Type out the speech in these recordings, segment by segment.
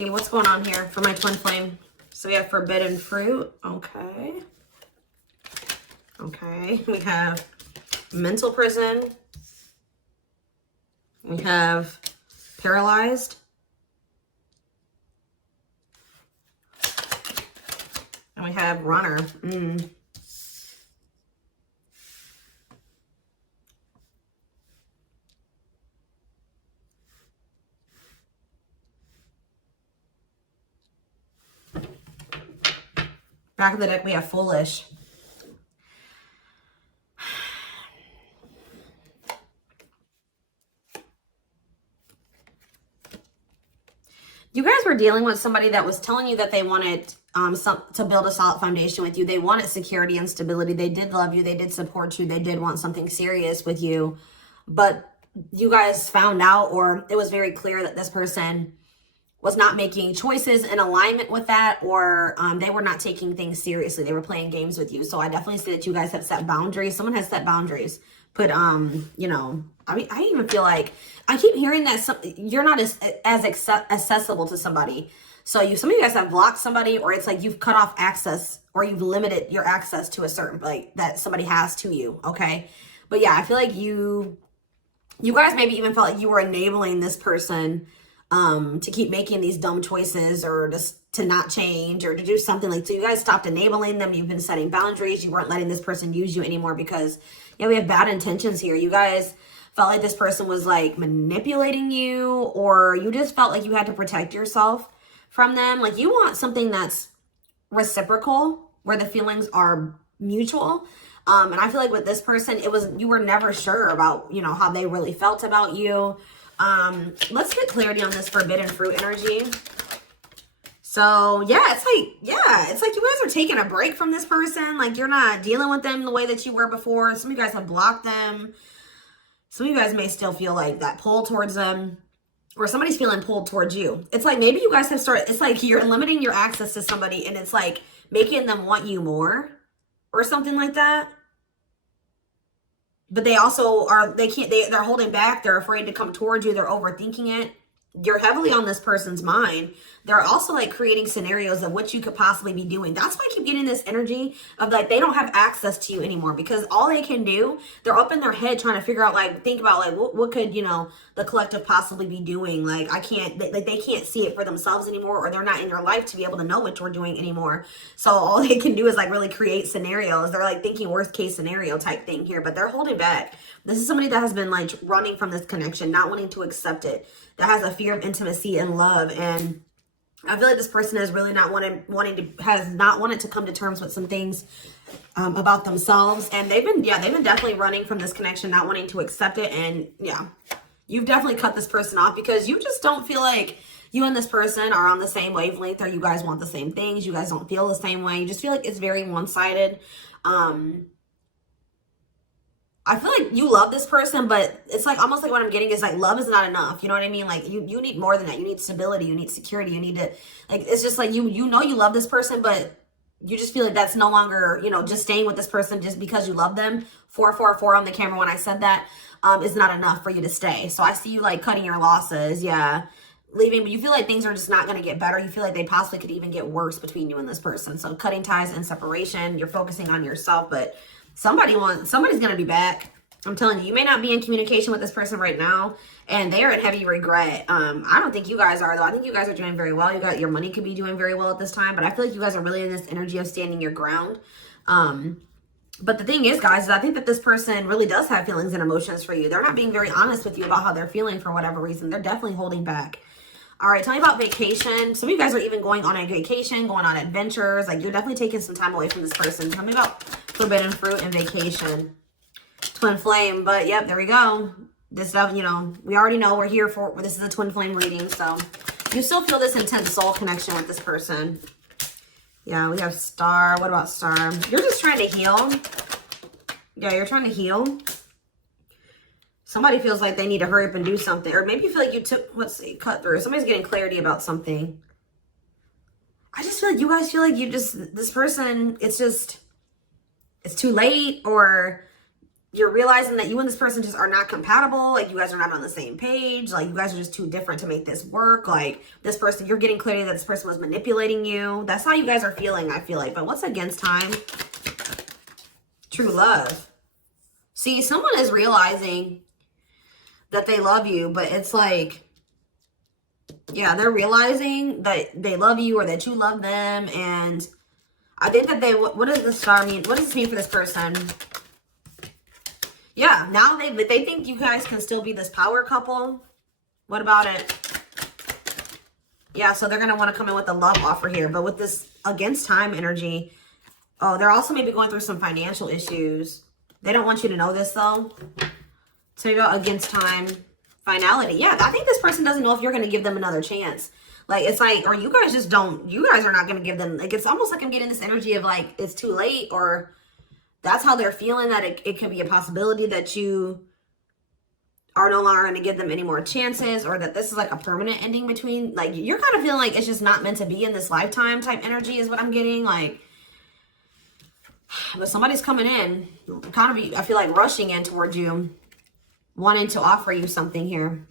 What's going on here for my twin flame? So we have forbidden fruit. Okay. Okay. We have mental prison. We have paralyzed. And we have runner. Back of the deck, we have foolish. You guys were dealing with somebody that was telling you that they wanted to build a solid foundation with you. They wanted security and stability. They did love you. They did support you. They did want something serious with you. But you guys found out, or it was very clear that this person was not making choices in alignment with that, or they were not taking things seriously. They were playing games with you. So I definitely see that you guys have set boundaries. Someone has set boundaries. But, you know, I mean, I even feel like I keep hearing that you're not as accessible to somebody. So some of you guys have blocked somebody, or it's like you've cut off access, or you've limited your access to a certain, like, that somebody has to you, okay? But yeah, I feel like you guys maybe even felt like you were enabling this person to keep making these dumb choices, or just to not change, or to do something. Like, so you guys stopped enabling them. You've been setting boundaries. You weren't letting this person use you anymore because, yeah, we have bad intentions here. You guys felt like this person was like manipulating you, or you just felt like you had to protect yourself from them. Like, you want something that's reciprocal, where the feelings are mutual. And I feel like with this person, you were never sure about, you know, how they really felt about you. Let's get clarity on this forbidden fruit energy. So yeah, it's like you guys are taking a break from this person. Like, you're not dealing with them the way that you were before. Some of you guys have blocked them. Some of you guys may still feel like that pull towards them, or somebody's feeling pulled towards you. It's like maybe you guys have started, it's like you're limiting your access to somebody, and it's like making them want you more, or something like that. But they also they're holding back. They're afraid to come towards you. They're overthinking it. You're heavily on this person's mind. They're also like creating scenarios of what you could possibly be doing. That's why I keep getting this energy of like they don't have access to you anymore, because all they can do, they're up in their head trying to figure out, like, think about like what could, you know, the collective possibly be doing. Like, they can't see it for themselves anymore, or they're not in your life to be able to know what you're doing anymore. So all they can do is like really create scenarios. They're like thinking worst case scenario type thing here, but they're holding back. This is somebody that has been like running from this connection, not wanting to accept it, that has a fear of intimacy and love. And I feel like this person has really not wanted to come to terms with some things about themselves. And they've been definitely running from this connection, not wanting to accept it. And yeah, you've definitely cut this person off because you just don't feel like you and this person are on the same wavelength, or you guys want the same things. You guys don't feel the same way. You just feel like it's very one-sided. I feel like you love this person, but it's like almost like what I'm getting is like love is not enough. You know what I mean? Like you need more than that. You need stability. You need security. You need to, like, it's just like you know you love this person, but you just feel like that's no longer, you know, just staying with this person just because you love them. 444 on the camera when I said that is not enough for you to stay. So I see you like cutting your losses. Yeah. Leaving, but you feel like things are just not going to get better. You feel like they possibly could even get worse between you and this person. So cutting ties and separation. You're focusing on yourself, but somebody's going to be back. I'm telling you, you may not be in communication with this person right now, and they are in heavy regret. I don't think you guys are, though. I think you guys are doing very well. Your money could be doing very well at this time, but I feel like you guys are really in this energy of standing your ground. But the thing is, guys, is I think that this person really does have feelings and emotions for you. They're not being very honest with you about how they're feeling for whatever reason. They're definitely holding back. All right, tell me about vacation. Some of you guys are even going on a vacation, going on adventures. Like, you're definitely taking some time away from this person. Tell me about forbidden fruit and vacation. Twin flame, but yep, there we go. This stuff, you know, we already know we're here for, this is a twin flame reading, so you still feel this intense soul connection with this person. Yeah, we have star. What about star? You're just trying to heal. Yeah, you're trying to heal. Somebody feels like they need to hurry up and do something. Or maybe you feel like you took, let's see, cut through. Somebody's getting clarity about something. I just feel like you guys feel like you just, this person, it's too late, or you're realizing that you and this person just are not compatible. Like, you guys are not on the same page. Like, you guys are just too different to make this work. Like, this person, you're getting clarity that this person was manipulating you. That's how you guys are feeling, I feel like. But what's against time? True love. See, someone is realizing that they love you, but it's like, yeah, they're realizing that they love you or that you love them. And I think that they, what does this star mean? What does this mean for this person? Yeah, now they think you guys can still be this power couple. What about it? Yeah, so they're going to want to come in with a love offer here. But with this against time energy, oh, they're also maybe going through some financial issues. They don't want you to know this, though. So you go against time, finality. Yeah, I think this person doesn't know if you're going to give them another chance. Like, it's like, or you guys just don't, you guys are not going to give them, like, it's almost like I'm getting this energy of, like, it's too late, or that's how they're feeling, that it could be a possibility that you are no longer going to give them any more chances, or that this is like a permanent ending between, like, you're kind of feeling like it's just not meant to be in this lifetime type energy is what I'm getting. Like, but somebody's coming in, kind of, I feel like rushing in towards you, wanting to offer you something here.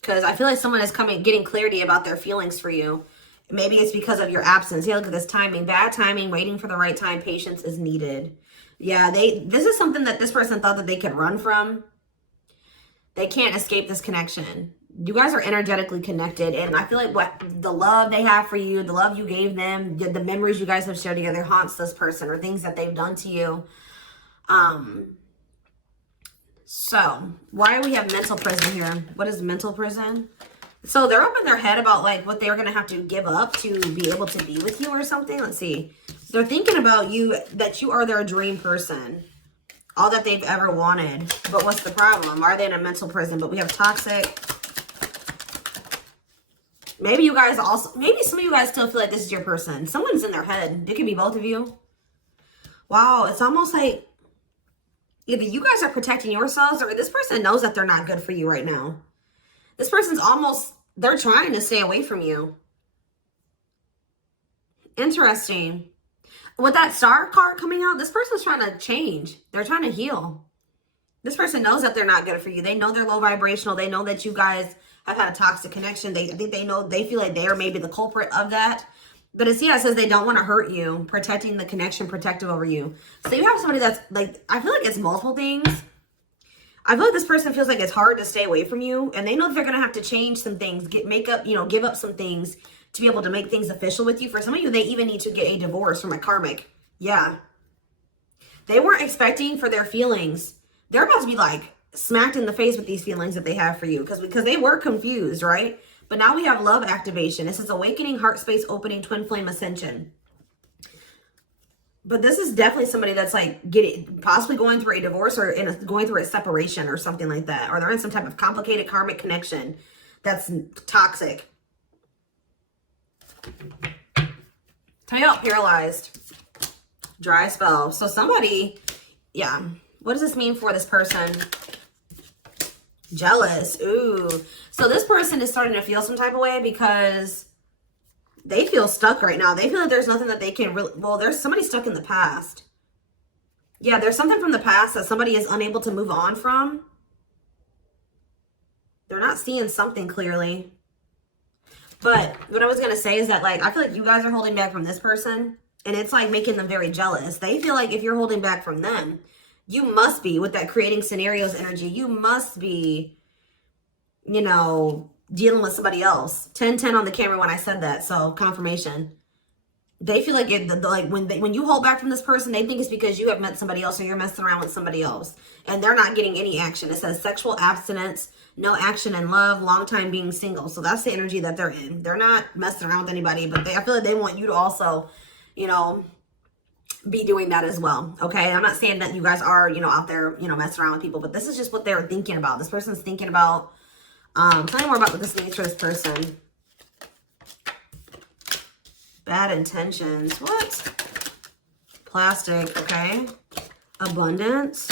Because I feel like someone is coming, getting clarity about their feelings for you. Maybe it's because of your absence. Yeah, look at this timing. Bad timing, waiting for the right time. Patience is needed. Yeah, this is something that this person thought that they could run from. They can't escape this connection. You guys are energetically connected. And I feel like what the love they have for you, the love you gave them, the memories you guys have shared together haunts this person, or things that they've done to you. So why do we have mental prison here? What is mental prison? So they're up in their head about like what they're going to have to give up to be able to be with you or something. Let's see. They're thinking about you, that you are their dream person. All that they've ever wanted. But what's the problem? Are they in a mental prison? But we have toxic. Maybe you guys also, maybe some of you guys still feel like this is your person. Someone's in their head. It could be both of you. Wow. It's almost like either you guys are protecting yourselves, or this person knows that they're not good for you right now. This person's almost, they're trying to stay away from you. Interesting. With that star card coming out, this person's trying to change. They're trying to heal. This person knows that they're not good for you. They know they're low vibrational. They know that you guys have had a toxic connection. I think they know, they feel like they are maybe the culprit of that. But it's, yeah, it says they don't want to hurt you, protecting the connection, protective over you. So you have somebody that's like, I feel like it's multiple things. I feel like this person feels like it's hard to stay away from you, and they know that they're going to have to change some things, give up some things to be able to make things official with you. For some of you, they even need to get a divorce from a karmic. Yeah. They weren't expecting for their feelings. They're about to be like smacked in the face with these feelings that they have for you, because they were confused, right? But now we have love activation. It says awakening, heart space opening, twin flame ascension. But this is definitely somebody that's like possibly going through a divorce, or going through a separation or something like that. Or they're in some type of complicated karmic connection that's toxic. Tell you out, paralyzed. Dry spell. So somebody, yeah. What does this mean for this person? Jealous. Ooh. So this person is starting to feel some type of way because they feel stuck right now. They feel like there's nothing that they can really, well, there's somebody stuck in the past. Yeah, there's something from the past that somebody is unable to move on from. They're not seeing something clearly. But what I was going to say is that, like, I feel like you guys are holding back from this person, and it's like making them very jealous. They feel like if you're holding back from them, you must be, with that creating scenarios energy, you must be, you know, dealing with somebody else. 10-10 on the camera when I said that, so confirmation. They feel like when you hold back from this person, they think it's because you have met somebody else or you're messing around with somebody else, and they're not getting any action. It says sexual abstinence, no action in love, long time being single. So that's the energy that they're in. They're not messing around with anybody, but I feel like they want you to also, you know, be doing that as well. Okay, I'm not saying that you guys are, you know, out there, you know, messing around with people, but this is just what they're thinking about. This person's thinking about. Tell me more about this nature of this person. Bad intentions. What? Plastic. Okay. Abundance.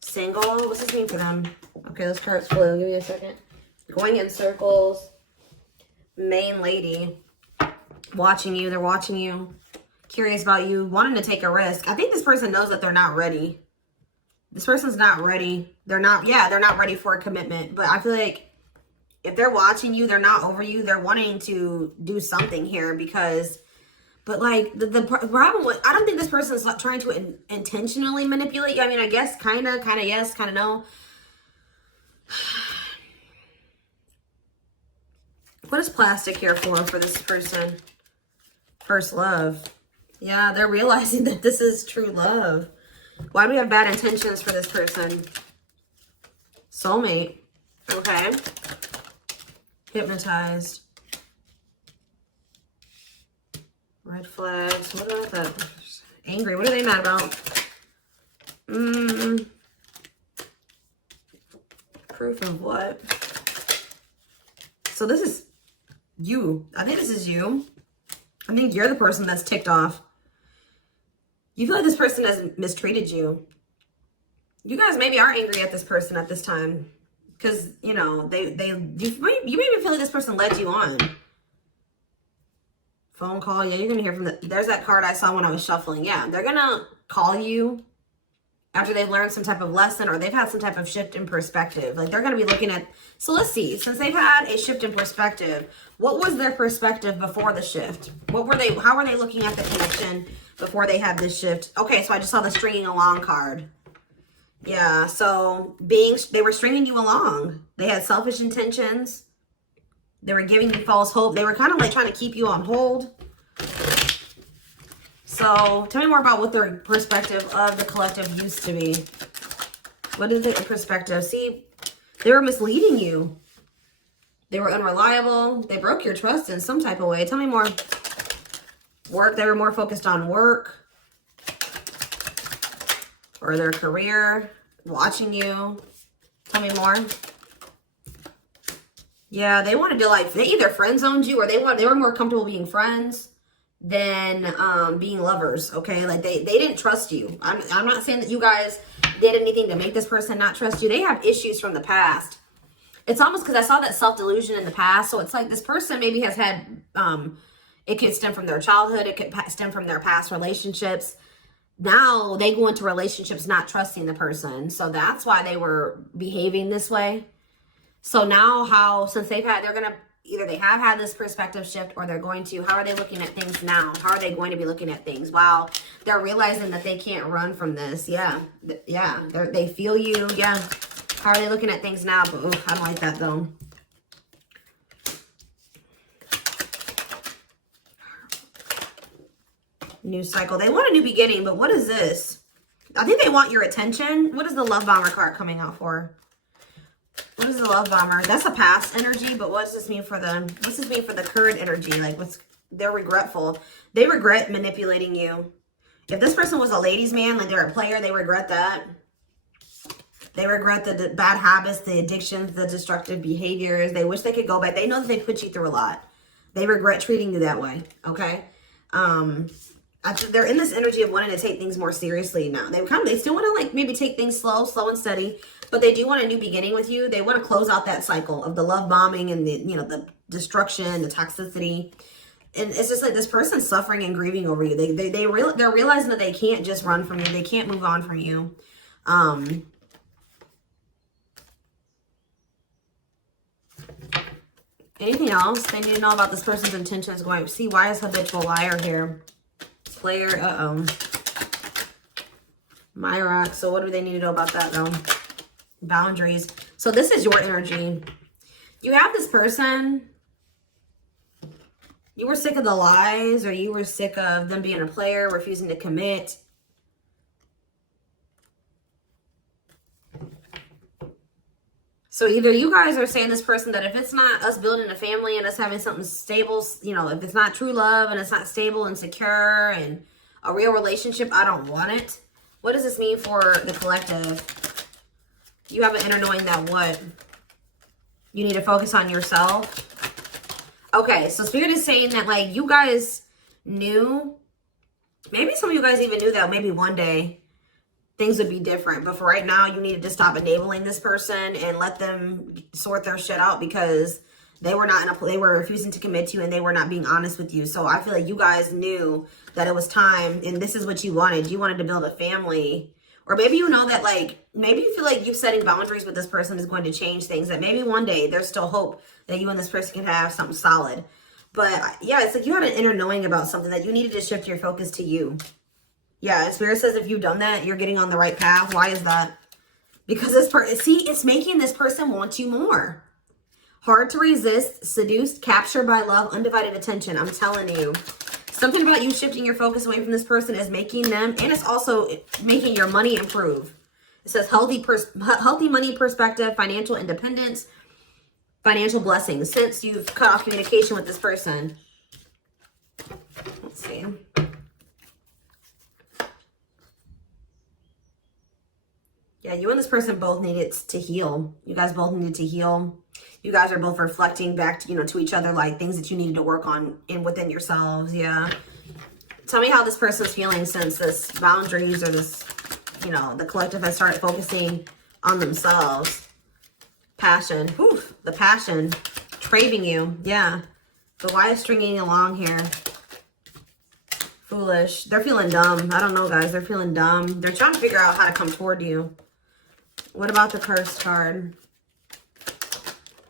Single. What's this mean for them? Okay, this card's blue. Give me a second. Going in circles. Main lady. Watching you. They're watching you. curious about you, wanting to take a risk. I think this person knows that they're not ready. This person's not ready. They're not ready for a commitment. But I feel like if they're watching you, they're not over you. They're wanting to do something here because, but like the problem with, I don't think this person's trying to intentionally manipulate you. I mean, I guess kind of yes, kind of no. What is plastic here for this person? First love. Yeah, they're realizing that this is true love. Why do we have bad intentions for this person? Soulmate. Okay. Hypnotized. Red flags. What about that? Angry. What are they mad about? Proof of what? So this is you. I think this is you. I think you're the person that's ticked off. You feel like this person has mistreated you. You guys maybe are angry at this person at this time. Because, you know, you maybe feel like this person led you on. Phone call. Yeah, you're going to hear from there's that card I saw when I was shuffling. Yeah, they're going to call you after they've learned some type of lesson or they've had some type of shift in perspective. Like, they're going to be looking at, so let's see, since they've had a shift in perspective, what was their perspective before the shift? How were they looking at the connection before they had this shift? Okay, so I just saw the stringing along card. Yeah, so they were stringing you along. They had selfish intentions. They were giving you false hope. They were kind of like trying to keep you on hold. So tell me more about what their perspective of the collective used to be. What is their perspective? See, they were misleading you. They were unreliable. They broke your trust in some type of way. Tell me more. Work. They were more focused on work or their career, watching you. Tell me more. Yeah, they wanted to like, they either friend zoned you or they were more comfortable being friends than being lovers, okay? Like they didn't trust you. I'm not saying that you guys did anything to make this person not trust you. They have issues from the past. It's almost because I saw that self-delusion in the past. So it's like this person maybe has had, it could stem from their childhood. It could stem from their past relationships. Now they go into relationships not trusting the person. So that's why they were behaving this way. So now since they're going to, either they have had this perspective shift or they're going to, how are they looking at things now? How are they going to be looking at things? Wow. They're realizing that they can't run from this. Yeah. Yeah. They feel you. Yeah. How are they looking at things now? But I don't like that though. New cycle. They want a new beginning, but what is this? I think they want your attention. What is the love bomber card coming out for? What is the love bomber? That's a past energy, but what does this mean for them? What's this mean for the current energy? Like, they're regretful. They regret manipulating you. If this person was a ladies' man, like they're a player, they regret that. They regret the bad habits, the addictions, the destructive behaviors. They wish they could go back. They know that they put you through a lot. They regret treating you that way, okay? They're in this energy of wanting to take things more seriously now. They still want to like maybe take things slow and steady, but they do want a new beginning with you. They want to close out that cycle of the love bombing and the, you know, the destruction, the toxicity. And it's just like this person's suffering and grieving over you. They're realizing that they can't just run from you. They can't move on from you. Anything else they need to know about this person's intentions going? See, why is habitual liar here? Player, Myrock. So what do they need to know about that though? Boundaries. So this is your energy. You have this person. You were sick of the lies, or you were sick of them being a player, refusing to commit. So either you guys are saying this person that if it's not us building a family and us having something stable, you know, if it's not true love and it's not stable and secure and a real relationship, I don't want it. What does this mean for the collective? You have an inner knowing that what? You need to focus on yourself. Okay, so Spirit is saying that like you guys knew, maybe some of you guys even knew that maybe one day things would be different. But for right now, you needed to stop enabling this person and let them sort their shit out because They were not they were refusing to commit to you, and they were not being honest with you. So I feel like you guys knew that it was time, and this is what you wanted. You wanted to build a family. Or maybe you know that, like, maybe you feel like you setting boundaries with this person is going to change things. That maybe one day there's still hope that you and this person can have something solid. But yeah, it's like you had an inner knowing about something that you needed to shift your focus to you. Yeah, and Spirit says if you've done that, you're getting on the right path. Why is that? Because this person, see, it's making this person want you more. Hard to resist, seduced, captured by love, undivided attention. I'm telling you. Something about you shifting your focus away from this person is making them, and it's also making your money improve. It says healthy money perspective, financial independence, financial blessings since you've cut off communication with this person. Let's see. Yeah, you and this person both needed to heal. You guys both needed to heal. You guys are both reflecting back to, to each other, like things that you needed to work on within yourselves. Yeah. Tell me how this person's feeling since this boundaries or this, the collective has started focusing on themselves. Passion. Whew, the passion. Craving you. Yeah. But why is stringing along here? Foolish. They're feeling dumb. I don't know, guys. They're feeling dumb. They're trying to figure out how to come toward you. What about the cursed card?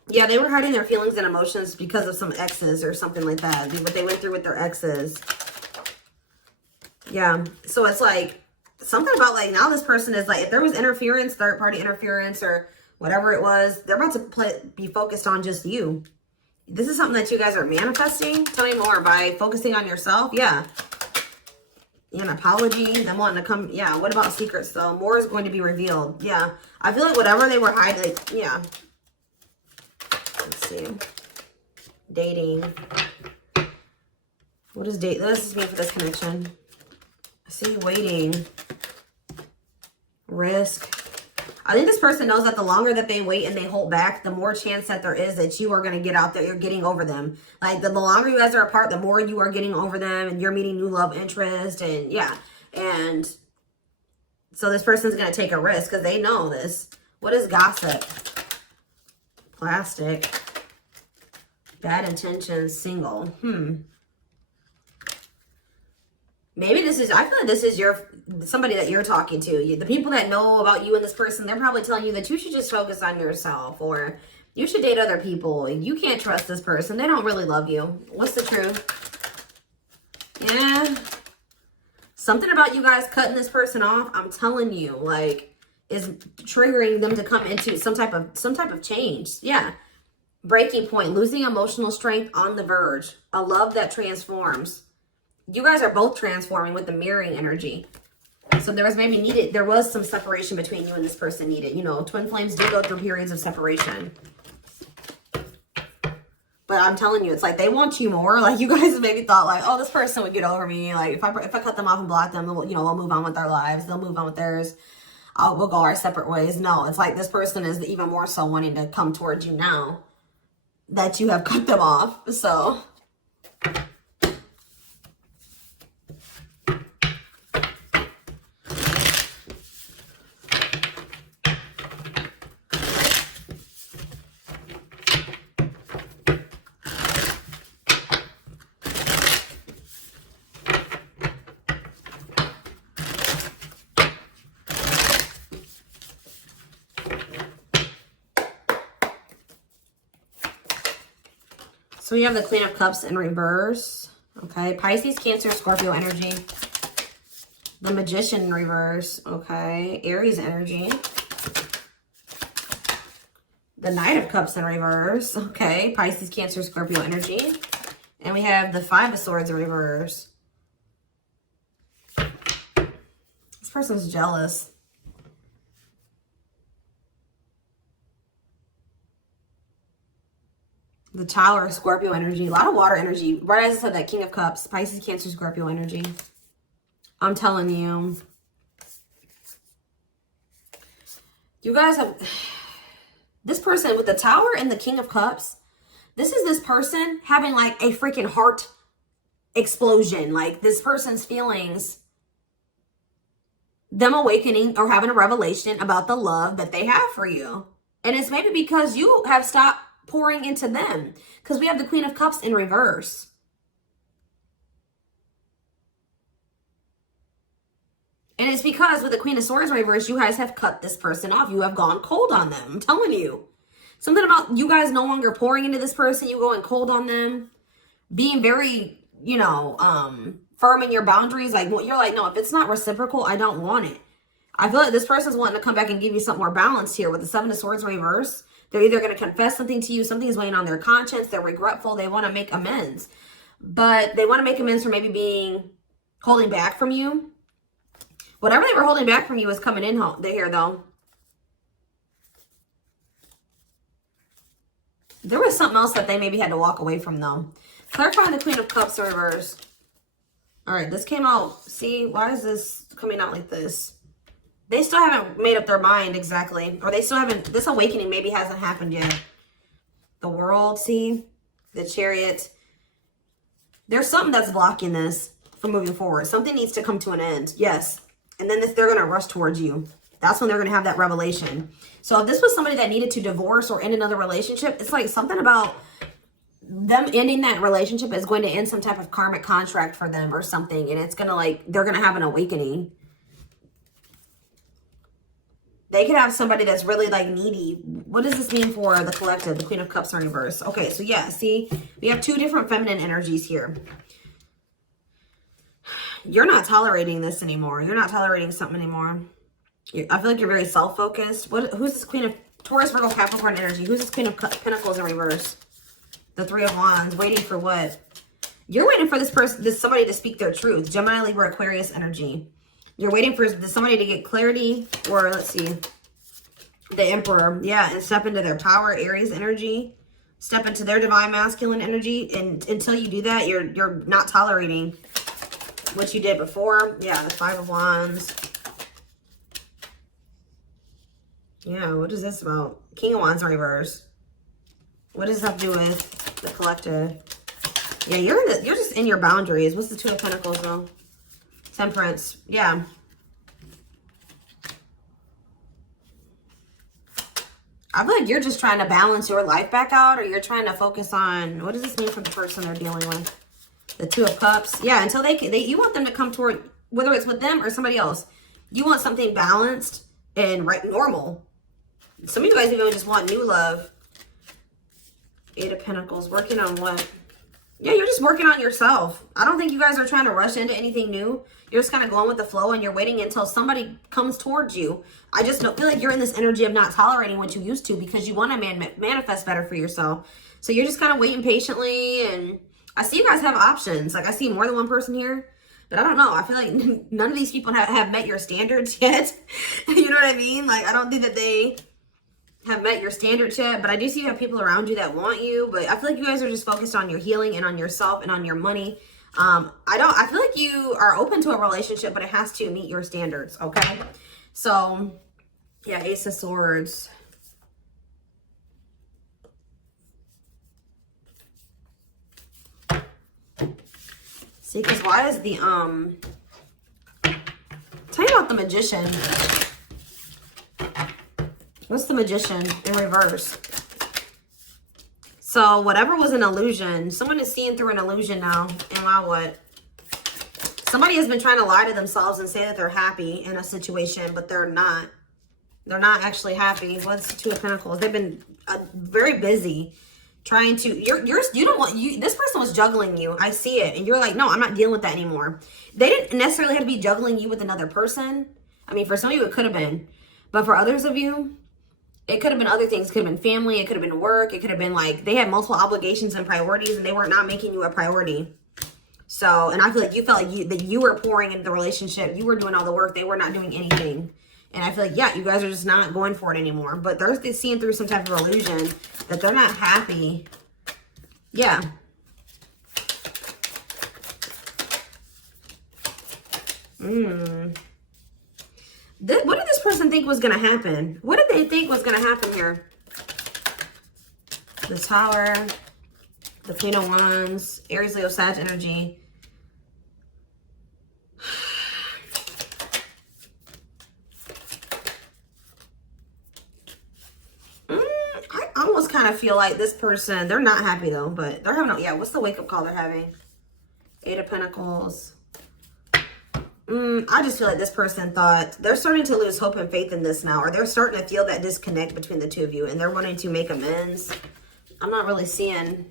Yeah, they were hiding their feelings and emotions because of some exes or something like that. What they went through with their exes. Yeah. So it's like something about like now this person is like, if there was interference, third party interference or whatever it was, they're about to be focused on just you. This is something that you guys are manifesting. Tell me more by focusing on yourself. Yeah. An apology, them wanting to come. Yeah. What about secrets though? More is going to be revealed. Yeah. I feel like whatever they were hiding, like, yeah. Let's see. Dating. What does date? What does this mean for this connection? I see waiting. Risk. I think this person knows that the longer that they wait and they hold back, the more chance that there is that you are going to get out there. You're getting over them. Like the longer you guys are apart, the more you are getting over them and you're meeting new love interest. And yeah. And so this person's going to take a risk because they know this. What is gossip? Plastic. Bad intentions. Single. Maybe this is, I feel like this is somebody that you're talking to. The people that know about you and this person, they're probably telling you that you should just focus on yourself or you should date other people. You can't trust this person. They don't really love you. What's the truth? Yeah. Something about you guys cutting this person off, I'm telling you, like, is triggering them to come into some type of change. Yeah. Breaking point, losing emotional strength on the verge, a love that transforms. You guys are both transforming with the mirroring energy. So there was some separation between you and this person needed. Twin flames do go through periods of separation. But I'm telling you, it's like they want you more. Like you guys maybe thought like, oh, this person would get over me. Like if I cut them off and block them, we'll move on with our lives. They'll move on with theirs. We'll go our separate ways. No, it's like this person is even more so wanting to come towards you now that you have cut them off. So we have the Queen of Cups in reverse. Okay. Pisces, Cancer, Scorpio energy. The Magician in reverse. Okay. Aries energy. The Knight of Cups in reverse. Okay. Pisces, Cancer, Scorpio energy. And we have the Five of Swords in reverse. This person's jealous. The Tower, Scorpio energy. A lot of water energy. Right as I said, that King of Cups. Pisces, Cancer, Scorpio energy. I'm telling you. You guys have... This person with the Tower and the King of Cups. This is this person having like a freaking heart explosion. Like this person's feelings. Them awakening or having a revelation about the love that they have for you. And it's maybe because you have stopped pouring into them, because we have the Queen of Cups in reverse. And it's because with the Queen of Swords in reverse, you guys have cut this person off. You have gone cold on them. I'm telling you. Something about you guys no longer pouring into this person. You going cold on them. Being very, you know, firm in your boundaries. Like, you're like, no, if it's not reciprocal, I don't want it. I feel like this person's wanting to come back and give you something more balanced here with the Seven of Swords in reverse. They're either going to confess something to you. Something's weighing on their conscience. They're regretful. They want to make amends. But they want to make amends for maybe holding back from you. Whatever they were holding back from you is coming in here, though. There was something else that they maybe had to walk away from, though. Clarifying the Queen of Cups in reverse. All right, this came out. See, why is this coming out like this? They still haven't made up their mind exactly. Or they still haven't, this awakening maybe hasn't happened yet. The World, see? The Chariot. There's something that's blocking this from moving forward. Something needs to come to an end. Yes. And then they're going to rush towards you. That's when they're going to have that revelation. So if this was somebody that needed to divorce or end another relationship, it's like something about them ending that relationship is going to end some type of karmic contract for them or something. And it's going to like, they're going to have an awakening. They could have somebody that's really like needy. What does this mean for the collective? The Queen of Cups in reverse. Okay, so yeah, see, we have two different feminine energies here. You're not tolerating this anymore. You're not tolerating something anymore. I feel like you're very self-focused. Who's this Queen of Taurus, Virgo, Capricorn energy? Who's this Queen of Pentacles in reverse? The Three of Wands. Waiting for what? You're waiting for somebody to speak their truth. Gemini, Libra, Aquarius energy. You're waiting for somebody to get clarity, or let's see, the Emperor. Yeah, and step into their power, Aries energy. Step into their divine masculine energy. And until you do that, you're not tolerating what you did before. Yeah, the Five of Wands. Yeah, what is this about? King of Wands in reverse. What does this have to do with the collective? Yeah, you're just in your boundaries. What's the Two of Pentacles though? Temperance. Yeah. I feel like you're just trying to balance your life back out, or you're trying to focus on, what does this mean for the person they're dealing with? The Two of Cups. Yeah, until you want them to come toward, whether it's with them or somebody else. You want something balanced and normal. Some of you guys even just want new love. Eight of Pentacles. Working on what? Yeah, you're just working on yourself. I don't think you guys are trying to rush into anything new. You're just kind of going with the flow, and you're waiting until somebody comes towards you. I just don't feel like you're in this energy of not tolerating what you used to, because you want to manifest better for yourself. So you're just kind of waiting patiently, and I see you guys have options. Like, I see more than one person here, but I don't know. I feel like none of these people have met your standards yet. You know what I mean? Like, I don't think that they have met your standards yet, but I do see you have people around you that want you, but I feel like you guys are just focused on your healing and on yourself and on your money. I feel like you are open to a relationship, but it has to meet your standards, okay? So, yeah, Ace of Swords. See, because why is the, tell you about the Magician. What's the Magician in reverse? So whatever was an illusion, someone is seeing through an illusion now. And now what? Somebody has been trying to lie to themselves and say that they're happy in a situation, but they're not. They're not actually happy. What's the Two of Pentacles? They've been very busy trying to, this person was juggling you. I see it. And you're like, no, I'm not dealing with that anymore. They didn't necessarily have to be juggling you with another person. I mean, for some of you, it could have been. But for others of you, it could have been other things. It could have been family. It could have been work. It could have been like they had multiple obligations and priorities, and they were not making you a priority. So, and I feel like you felt like that you were pouring into the relationship. You were doing all the work. They were not doing anything. And I feel like, yeah, you guys are just not going for it anymore. But they're seeing through some type of illusion that they're not happy. Yeah. What did this person think was going to happen? What did they think was going to happen here? The Tower, the Queen of Wands, Aries, Leo, Sag energy. I almost kind kind of feel like this person, they're not happy though, but they're having, yeah, what's the wake-up call they're having? Eight of Pentacles. I just feel like this person thought, they're starting to lose hope and faith in this now, or they're starting to feel that disconnect between the two of you, and they're wanting to make amends. I'm not really seeing...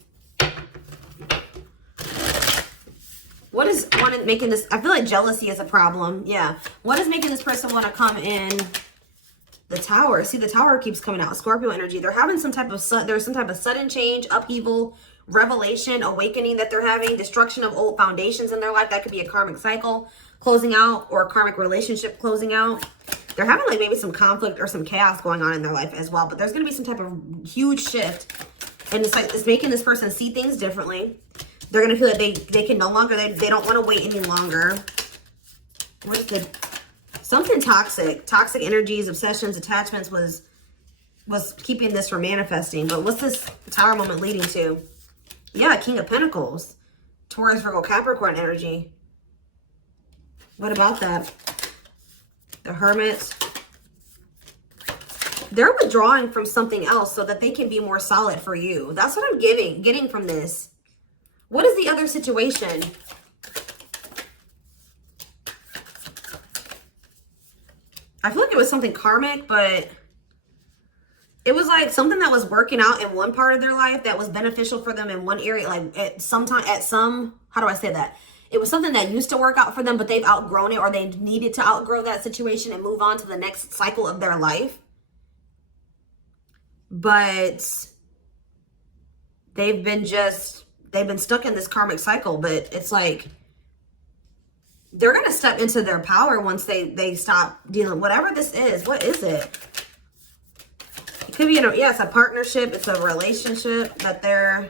What is making this... I feel like jealousy is a problem. Yeah. What is making this person want to come in? The Tower. See, the Tower keeps coming out. Scorpio energy. They're having some type of... There's some type of sudden change, upheaval, revelation, awakening that they're having. Destruction of old foundations in their life. That could be a karmic cycle closing out, or a karmic relationship closing out. They're having like maybe some conflict or some chaos going on in their life as well. But there's going to be some type of huge shift. And it's like, it's making this person see things differently. They're going to feel like they can no longer, they don't want to wait any longer. What is the, something toxic. Toxic energies, obsessions, attachments was keeping this from manifesting. But what's this Tower moment leading to? Yeah, King of Pentacles. Taurus, Virgo, Capricorn energy. What about that? The Hermit. They're withdrawing from something else so that they can be more solid for you. That's what I'm getting from this. What is the other situation? I feel like it was something karmic, but it was like something that was working out in one part of their life that was beneficial for them in one area. Like how do I say that? It was something that used to work out for them, but they've outgrown it, or they needed to outgrow that situation and move on to the next cycle of their life. But they've been stuck in this karmic cycle. But it's like they're going to step into their power once they stop dealing, whatever this is. What is it? It could be, yeah, it's a partnership. It's a relationship that they're...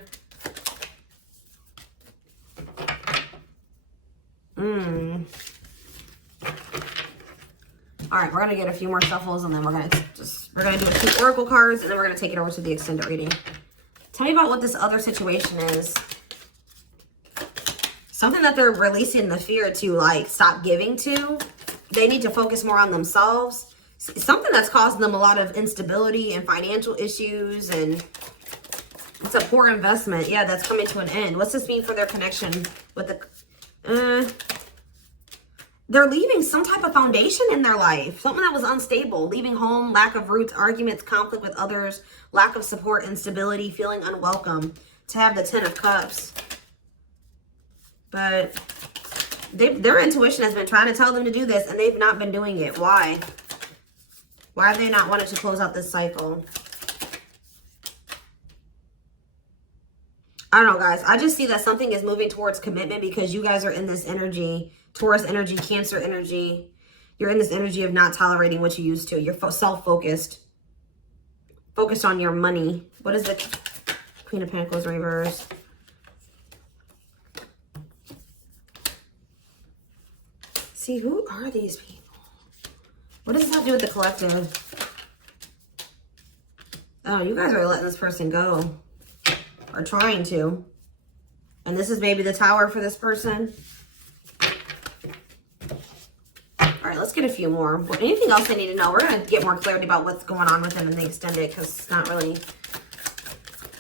All right, we're going to get a few more shuffles, and then we're going to do a few oracle cards, and then we're going to take it over to the extended reading. Tell me about what this other situation is. Something that they're releasing the fear to, like, stop giving to. They need to focus more on themselves. Something that's causing them a lot of instability and financial issues, and it's a poor investment. Yeah, that's coming to an end. What's this mean for their connection with the... They're leaving some type of foundation in their life. Something that was unstable. Leaving home, lack of roots, arguments, conflict with others, lack of support, instability, feeling unwelcome. To have the 10 of Cups. But their intuition has been trying to tell them to do this, and they've not been doing it. Why? Why have they not wanted to close out this cycle? I don't know, guys. I just see that something is moving towards commitment because you guys are in this energy. Taurus energy, Cancer energy. You're in this energy of not tolerating what you used to. You're self-focused. Focused on your money. What is the Queen of Pentacles reverse? See, who are these people? What does this have to do with the collective? Oh, you guys are letting this person go. Or trying to. And this is maybe the Tower for this person. All right, let's get a few more. Anything else I need to know? We're going to get more clarity about what's going on with them in the extended, because it's not really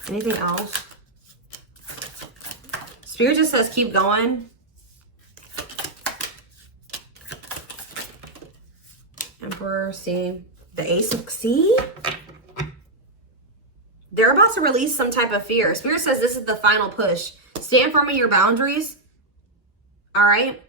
anything else. Spirit just says keep going. Emperor, see? The Ace of... See? They're about to release some type of fear. Spirit says this is the final push. Stand firm in your boundaries. All right?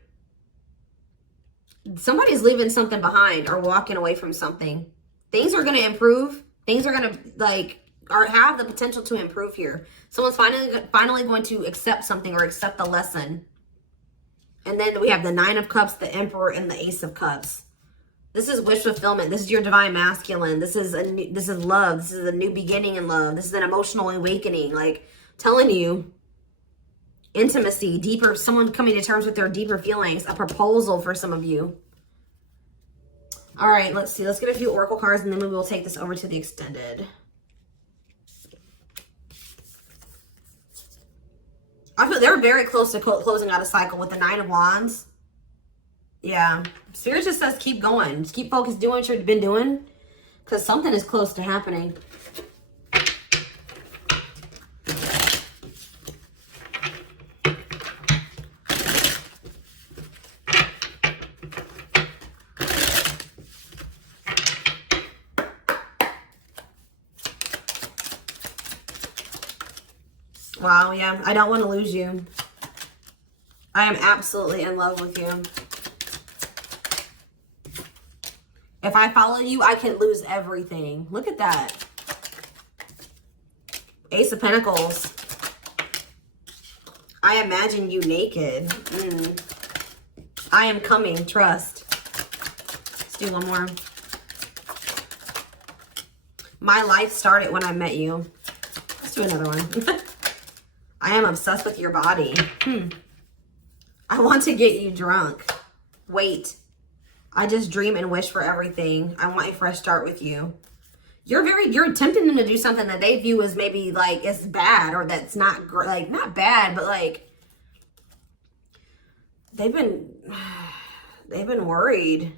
Somebody's leaving something behind or walking away from something. Things are going to improve. Things are going to, like, or have the potential to improve here. Someone's finally going to accept something or accept the lesson. And then we have the Nine of Cups, the Emperor, and the Ace of Cups. This is wish fulfillment. This is your divine masculine. This is love. This is a new beginning in love. This is an emotional awakening. Like, telling you, intimacy, deeper, someone coming to terms with their deeper feelings, a proposal for some of you. All right, let's see. Let's get a few oracle cards, and then we will take this over to the extended. I feel they're very close to closing out a cycle with the Nine of Wands. Yeah. Spirit just says keep going. Just keep focused, doing what you've been doing, because something is close to happening. Wow, yeah. I don't want to lose you. I am absolutely in love with you. If I follow you, I can lose everything. Look at that. Ace of Pentacles. I imagine you naked. I am coming. Trust. Let's do one more. My life started when I met you. Let's do another one. I am obsessed with your body. I want to get you drunk. Wait. I just dream and wish for everything. I want a fresh start with you. You're tempting them to do something that they view as maybe like it's bad, or that's not like not bad, but like they've been worried.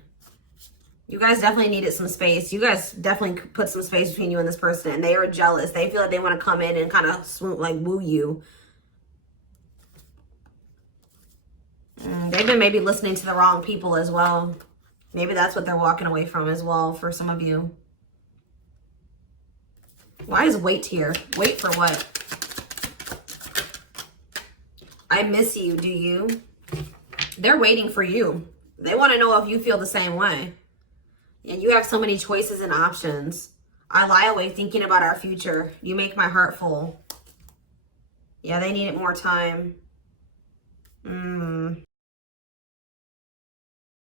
You guys definitely needed some space. You guys definitely put some space between you and this person, and they are jealous. They feel like they want to come in and kind of swoop, like woo you. They've been maybe listening to the wrong people as well. Maybe that's what they're walking away from as well for some of you. Why is wait here? Wait for what? I miss you, do you? They're waiting for you. They want to know if you feel the same way. And you have so many choices and options. I lie awake thinking about our future. You make my heart full. Yeah, they needed more time.